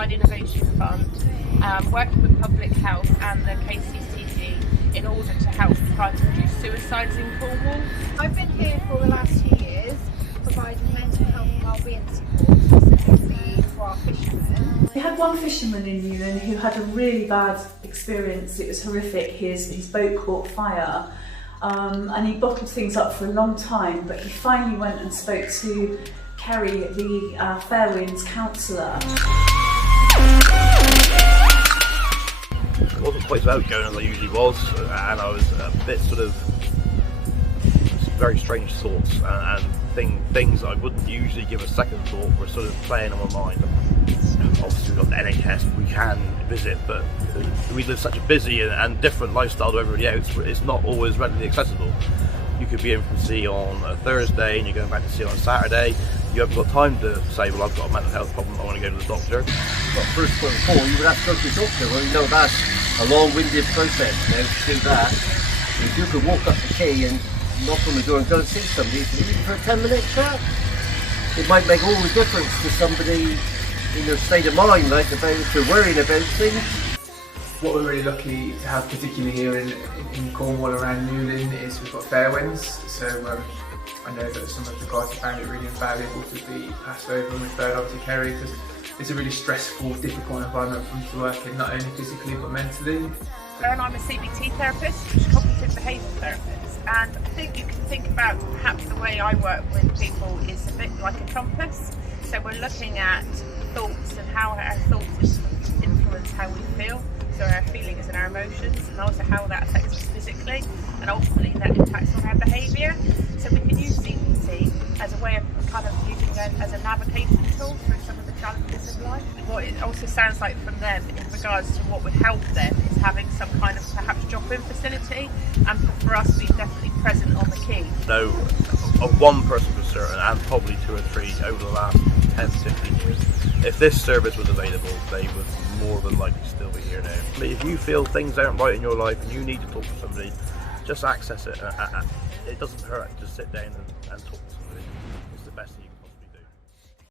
Quayside Innovation Fund, working with public health and the KCCG in order to help try and reduce suicides in Cornwall. I've been here for the last 2 years providing mental health and wellbeing support specifically for our fishermen. We had one fisherman in Newland who had a really bad experience. It was horrific. His boat caught fire and he bottled things up for a long time, but he finally went and spoke to Kerry, the Fairwinds counsellor. I wasn't quite as outgoing as I usually was, and I was a bit sort of very strange thoughts and things I wouldn't usually give a second thought were sort of playing on my mind. Obviously we've got the NHS we can visit, but we live such a busy and different lifestyle to everybody else, it's not always readily accessible. You could be in from sea on a Thursday and you're going back to sea on Saturday. You haven't got time to say, well, I've got a mental health problem, I want to go to the doctor. Well, first point of call, you would have to go to the doctor. Well, you know, that's a long-winded process now to do that. If you could walk up the quay and knock on the door and go and see somebody, even for a 10-minute chat, it might make all the difference to somebody in their state of mind, like about if they're worrying about things. What we're really lucky to have, particularly here in Cornwall around Newland, is we've got Fairwinds. So I know that some of the guys have found it really invaluable to be passed over and referred on to Kerry, because it's a really stressful, difficult environment for them to work in, not only physically but mentally. And I'm a CBT therapist, which is cognitive behaviour therapist, and I think you can think about perhaps the way I work with people is a bit like a compass. So we're looking at thoughts and how our thoughts influence how we feel. So our feelings and our emotions, and also how that affects us physically, and ultimately that impacts on our behaviour. So we can use CBT as a way of kind of using it as a navigation tool through some of the challenges of life. What it also sounds like from them in regards to what would help them is having some kind of perhaps drop-in facility, and for us being definitely present on the quay. No, of one person for certain, and probably 2 or 3 over the last 10, 15 years. If this service was available, they would more than likely still be here now. If you feel things aren't right in your life and you need to talk to somebody, just access it. It doesn't hurt to sit down and talk to somebody.